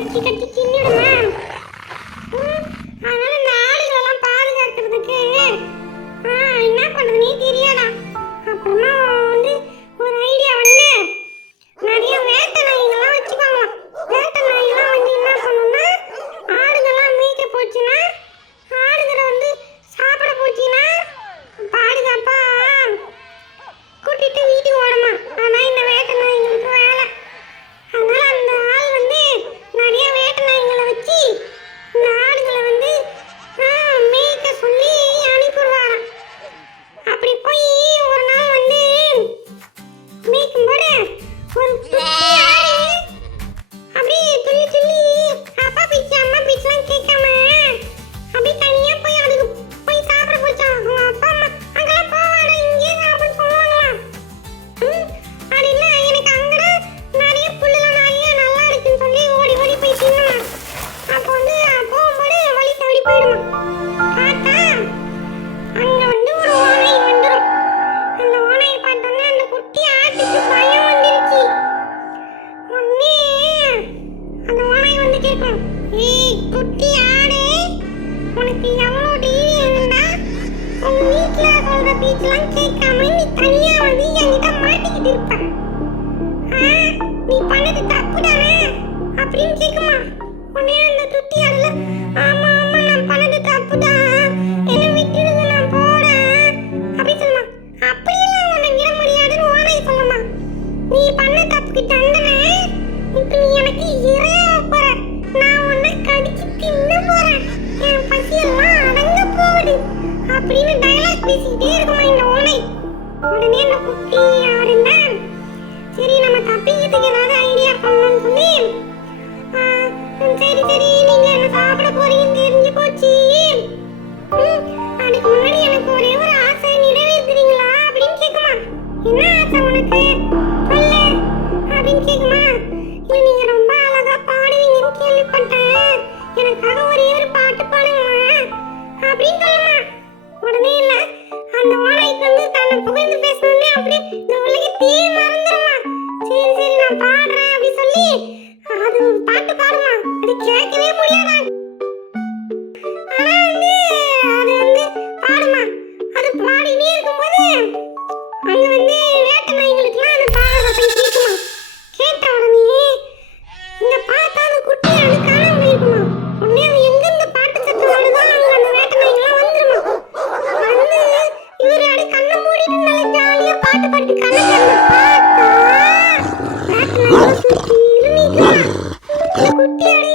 கட்டி கட்டி தின்னுடுமா. அதனால இந்த ஆடுகளெல்லாம் பாதுகாக்கிறதுக்கு என்ன பண்ணுறதுனே தெரியாதா. அப்புறமா வந்து ஒரு ஐடியா வந்து நிறைய வேட்டை நாய்கள்லாம் வச்சுக்கோங்களாம். வேட்டை நாய்கள்லாம் வந்து என்ன பண்ணுன்னா ஆடுகள்லாம் மீக்க போச்சுன்னா ஆடுகளை வந்து சாப்பிட போச்சுன்னா பாதுகாப்பா கூட்டிட்டு வீட்டுக்கு ஓடமா. ஆனால் இந்த வேட்டை நாய்களுக்கு வேலை. அதனால அந்த ஆள் வந்து நிறைய வேட்டை நாய்களை வச்சு இந்த ஆடுகளை வந்து மேய்க்க சொல்லி அனுப்பிடுவாராம். அப்படி போய் ஒரு நாள் வந்து மேய்க்கும்போது ஒரு குட்டி ஆடு அப்படியே சொல்லி சொல்லி அப்பா பீச்சு அம்மா பீச்சுலாம் கேட்காம அப்படியே தனியா போய் அதுக்கு போய் சாப்பிட போச்சான். அவங்க அப்பா அம்மா அங்கெல்லாம் போவாங்க, இங்கே சாப்பிட சொல்லுவாங்களாம். அது இல்லை எனக்கு அங்கதான் நிறைய புல்லுலாம் நிறைய நல்லா இருக்குன்னு சொல்லி ஓடி ஓடி போய் தின்னலாம். அப்போ வந்து போகும்போது வழி தவறி போயிடுமா. பார்த்தா அங்க வந்து ஒரு ஓனை வந்துடும். அந்த ஓனையை பார்த்தோன்னா அந்த குட்டி ஆட்டுக்கு பயம் வந்துருச்சு. உடனே அந்த ஓனை வந்து கேட்கும், ஏய் குட்டி ஆடு, உனக்கு எவ்வளோ தைரியம் இருந்தா உங்க வீட்டில் சொல்ற பீச்செல்லாம் கேட்காம நீ தனியா வந்து என்கிட்ட மாட்டிக்கிட்டு இருப்ப. நீ பண்ணது தப்பு தானே அப்படின்னு கேட்குமா. உடனே அந்த குட்டி ஆடுல ஆமா ஆமா நான் பண்ணது தப்பு தான், என்னை விட்டுடுங்க நான் போறேன் அப்படி சொல்லுமா. அப்படியெல்லாம் உன்னை விட முடியாதுன்னு ஓனை சொல்லுமா. நீ பண்ண தப்புக்கு தண்டனை இப்ப நீ எனக்கு இறையா போற, நான் உன்னை கடிச்சு தின்ன போறேன், என் பசியெல்லாம் அடங்க போகுது அப்படின்னு டயலாக் பேசிக்கிட்டே இருக்குமா இந்த ஓனை. உடனே அந்த குட்டி ஆடுன்னா சரி நம்ம தப்பிக்கிறதுக்கு ஏதாவது ஐடியா பண்ணணும்னு சொல்லி சரி சரி நீங்க என்ன சாப்பிட போறீங்கன்னு தெரிஞ்சு போச்சு, அதுக்கு முன்னாடி எனக்கு ஒரே ஒரு ஆசை நிறைவேற்றுறீங்களா அப்படின்னு கேட்குமா. என்ன ஆசை உனக்கு சொல்லு அப்படின்னு கேட்குமா. இல்லை நீங்க ரொம்ப அழகா பாடுவீங்கன்னு கேள்விப்பட்டேன், எனக்காக ஒரே ஒரு பாட்டு பாடுங்கம்மா அப்படின்னு சொல்லுமா. உடனே இல்ல அந்த ஓனைக்கு வந்து தன்னை புகழ்ந்து பேசணுன்னே அப்படியே இந்த உலகத்தையே மறந்துடுமா. சரி சரி நான் பாடுறேன் அப்படி சொல்லி அது பாட்டு பாடுமா. அது கேட்கவே முடியாதா. ஆனா வந்து அது வந்து பாடுமா. அது பாடினே இருக்கும்போது அங்க வந்து வேட்டை நாய்களுக்குலாம் அந்த பாடுறத போய் கேட்குமா. கேட்ட உடனே இங்க பார்த்தா அந்த குட்டி ஆடு காணாம போயிருக்குமா. உடனே அது எங்க இந்த பாட்டு சத்தம் வருதோ அங்க அந்த வேட்டை நாய்கள்லாம் வந்துருமா. வந்து இவரு அடி கண்ணை மூடிட்டு நல்லா ஜாலியா பாட்டு பாட்டு கண்ணை பார்த்தா வேட்டை நாய்கள் சுத்தி நிற்குமா. இந்த குட்டி ஆடு